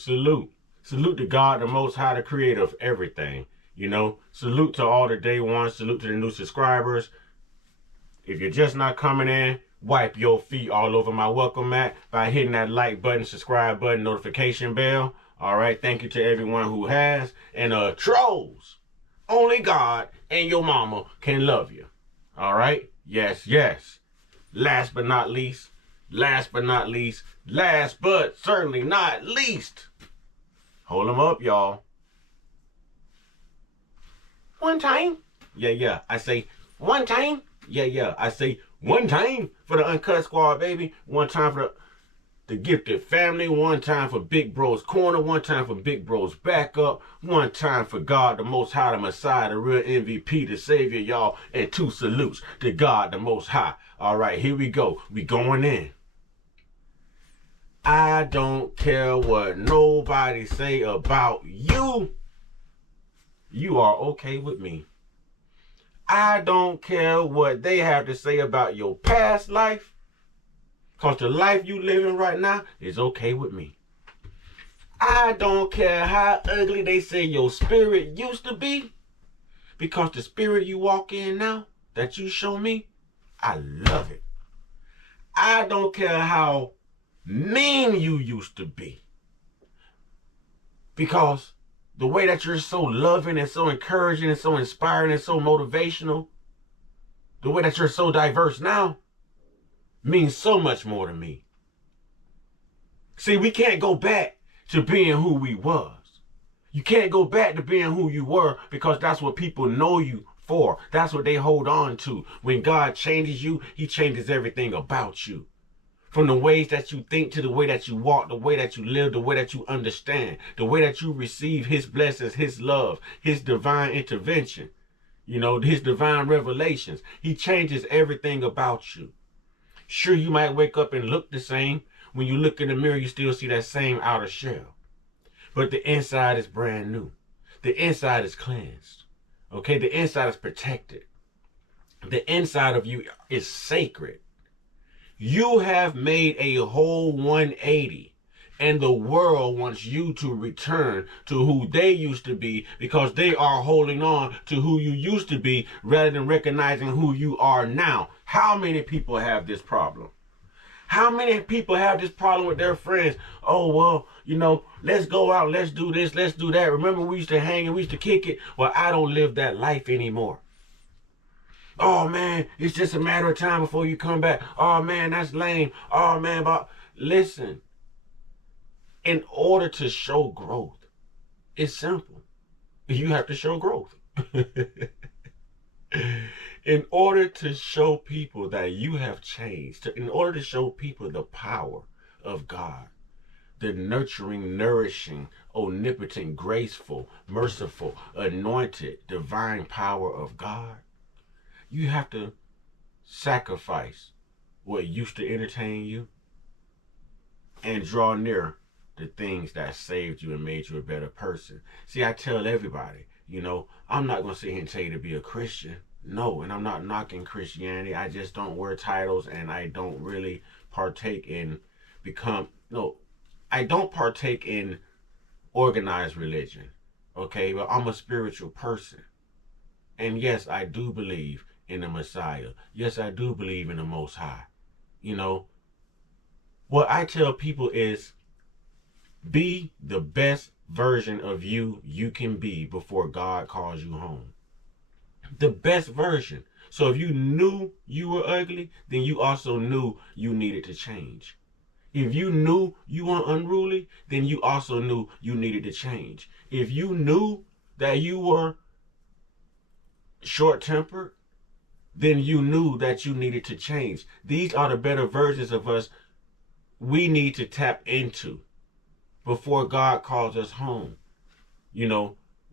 salute. Salute to God, the Most High, the creator of everything. Salute to all the day ones. Salute to the new subscribers. If you're just not coming in, wipe your feet all over my welcome mat by hitting that like button, subscribe button, notification bell. All right. Thank you to everyone who has. And trolls, only God and your mama can love you. All right. Yes, yes. Last but not least, last but certainly not least. Hold them up, y'all. One time. Yeah. I say one time. Yeah. I say one time for the Uncut Squad, baby. One time for the gifted family. One time for Big Bro's Corner. One time for Big Bro's Backup. One time for God, the Most High, the Messiah, the real MVP, the Savior, y'all. And 2 salutes to God, the Most High. All right, here we go. We going in. I don't care what nobody say about you. You are okay with me. I don't care what they have to say about your past life. Because the life you living right now is okay with me. I don't care how ugly they say your spirit used to be. Because the spirit you walk in now, that you show me, I love it. I don't care how mean you used to be. Because the way that you're so loving and so encouraging and so inspiring and so motivational, the way that you're so diverse now, means so much more to me. See, we can't go back to being who we was. You can't go back to being who you were because that's what people know you for. That's what they hold on to. When God changes you, he changes everything about you. From the ways that you think to the way that you walk, the way that you live, the way that you understand, the way that you receive his blessings, his love, his divine intervention, his divine revelations. He changes everything about you. Sure, you might wake up and look the same. When you look in the mirror, you still see that same outer shell. But the inside is brand new. The inside is cleansed. Okay, the inside is protected. The inside of you is sacred. You have made a whole 180, and the world wants you to return to who they used to be because they are holding on to who you used to be rather than recognizing who you are now. How many people have this problem? How many people have this problem with their friends? Oh, well, let's go out, let's do this, let's do that. Remember we used to hang and we used to kick it? Well, I don't live that life anymore. Oh, man, it's just a matter of time before you come back. Oh, man, that's lame. Oh, man, but listen. In order to show growth, it's simple. You have to show growth. In order to show people that you have changed, in order to show people the power of God, the nurturing, nourishing, omnipotent, graceful, merciful, anointed, divine power of God, you have to sacrifice what used to entertain you and draw near the things that saved you and made you a better person. See, I tell everybody, I'm not going to sit here and tell you to be a Christian. No, and I'm not knocking Christianity. I just don't wear titles and I don't really partake in I don't partake in organized religion. Okay, but I'm a spiritual person. And yes, I do believe in the Messiah. Yes, I do believe in the Most High. What I tell people is be the best version of you can be before God calls you home. The best version. So if you knew you were ugly, then you also knew you needed to change. If you knew you were unruly, then you also knew you needed to change. If you knew that you were short-tempered, then you knew that you needed to change. These are the better versions of us we need to tap into before God calls us home.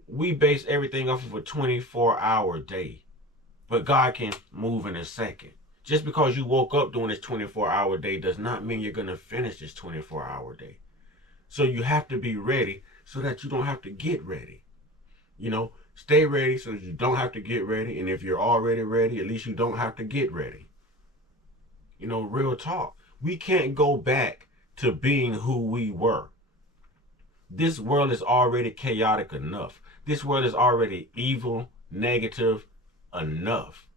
We base everything off of a 24-hour day, but God can move in a second. Just because you woke up doing this 24-hour day does not mean you're going to finish this 24-hour day. So you have to be ready so that you don't have to get ready. Stay ready so you don't have to get ready. And if you're already ready, at least you don't have to get ready. Real talk. We can't go back to being who we were. This world is already chaotic enough. This world is already evil, negative enough.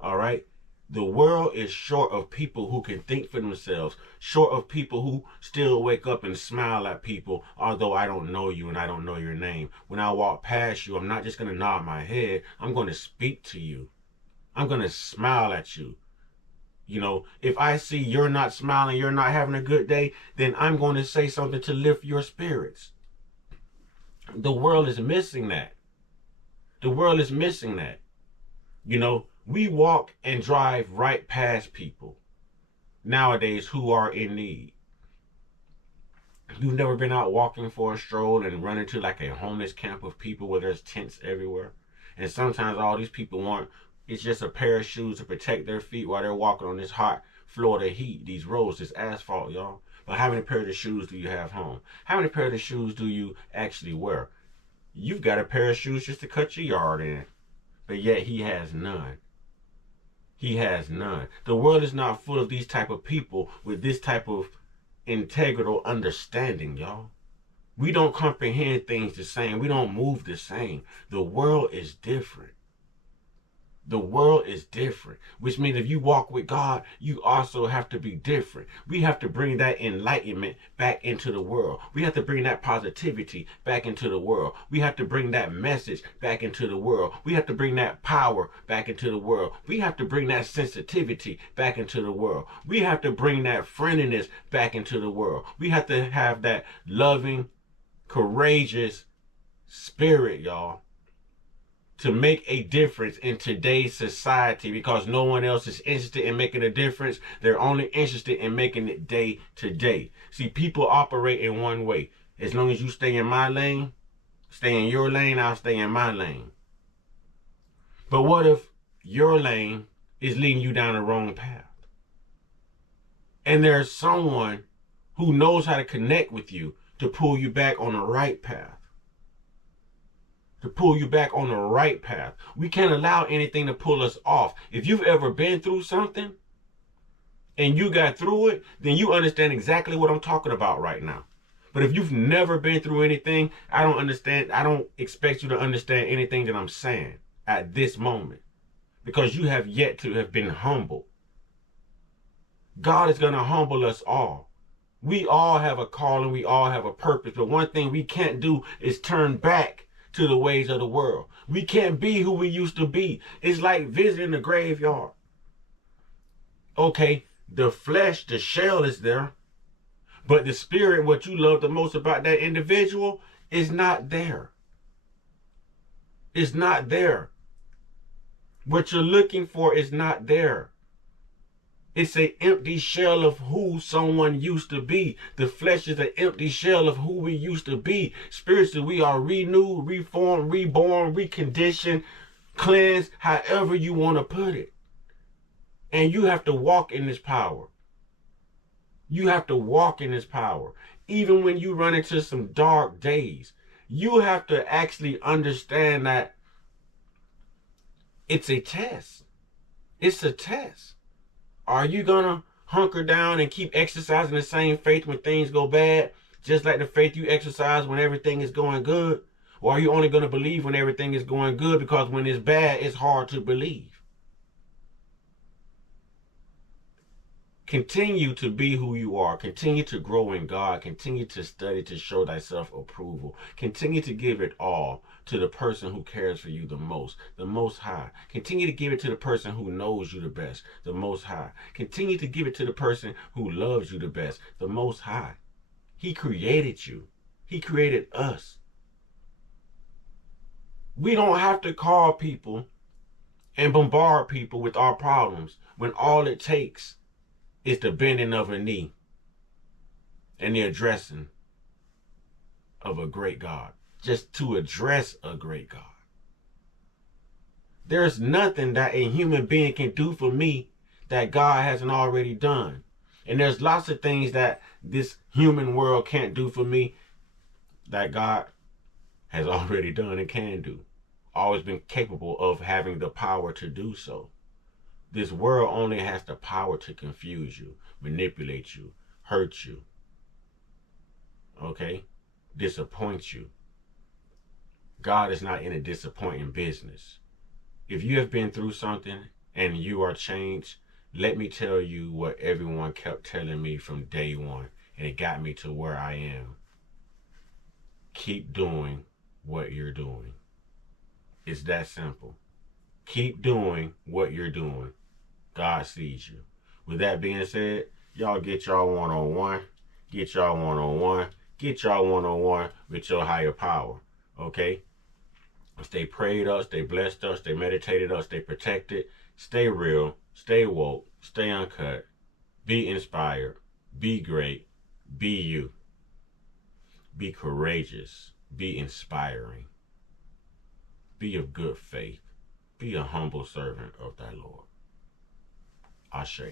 All right? The world is short of people who can think for themselves, short of people who still wake up and smile at people, although I don't know you and I don't know your name. When I walk past you, I'm not just going to nod my head. I'm going to speak to you. I'm going to smile at you. You know, if I see you're not smiling, you're not having a good day, then I'm going to say something to lift your spirits. The world is missing that. The world is missing that. You know, we walk and drive right past people nowadays who are in need. You've never been out walking for a stroll and run into like a homeless camp of people where there's tents everywhere. And sometimes all these people want, it's just a pair of shoes to protect their feet while they're walking on this hot Florida heat, these roads, this asphalt, y'all. But how many pairs of shoes do you have home? How many pairs of shoes do you actually wear? You've got a pair of shoes just to cut your yard in. But yet he has none. He has none. The world is not full of these type of people with this type of integral understanding, y'all. We don't comprehend things the same. We don't move the same. The world is different. The world is different, which means if you walk with God, you also have to be different. We have to bring that enlightenment back into the world. We have to bring that positivity back into the world. We have to bring that message back into the world. We have to bring that power back into the world. We have to bring that sensitivity back into the world. We have to bring that friendliness back into the world. We have to have that loving, courageous spirit, y'all, to make a difference in today's society, because no one else is interested in making a difference. They're only interested in making it day to day. See, people operate in one way. As long as you stay in my lane, stay in your lane, I'll stay in my lane. But what if your lane is leading you down the wrong path? And there's someone who knows how to connect with you to pull you back on the right path. To pull you back on the right path. We can't allow anything to pull us off. If you've ever been through something and you got through it, then you understand exactly what I'm talking about right now. But if you've never been through anything, I don't expect you to understand anything that I'm saying at this moment, because you have yet to have been humbled. God is going to humble us all. We all have a calling, we all have a purpose, but one thing we can't do is turn back to the ways of the world. We can't be who we used to be. It's like visiting the graveyard. Okay, the flesh, the shell is there, but the spirit, what you love the most about that individual, is not there. It's not there. What you're looking for is not there. It's an empty shell of who someone used to be. The flesh is an empty shell of who we used to be. Spiritually, we are renewed, reformed, reborn, reconditioned, cleansed, however you want to put it. And you have to walk in this power. You have to walk in this power. Even when you run into some dark days, you have to actually understand that it's a test. It's a test. Are you going to hunker down and keep exercising the same faith when things go bad, just like the faith you exercise when everything is going good? Or are you only going to believe when everything is going good, because when it's bad, it's hard to believe? Continue to be who you are. Continue to grow in God. Continue to study to show thyself approval. Continue to give it all to the person who cares for you the Most High. Continue to give it to the person who knows you the best, the Most High. Continue to give it to the person who loves you the best, the Most High. He created you. He created us. We don't have to call people and bombard people with our problems when all it takes is the bending of a knee and the addressing of a great God. Just to address a great God. There's nothing that a human being can do for me that God hasn't already done. And there's lots of things that this human world can't do for me that God has already done and can do. Always been capable of having the power to do so. This world only has the power to confuse you, manipulate you, hurt you. Okay? disappoint you. God is not in a disappointing business. If you have been through something and you are changed, let me tell you what everyone kept telling me from day one, and it got me to where I am. Keep doing what you're doing. It's that simple. Keep doing what you're doing. God sees you. With that being said, y'all get y'all one-on-one. Get y'all one-on-one. Get y'all one-on-one with your higher power. Okay? Stay prayed up, stay blessed up, stay meditated up, stay protected, stay real, stay woke, stay uncut, be inspired, be great, be you, be courageous, be inspiring, be of good faith, be a humble servant of thy Lord. Ashe.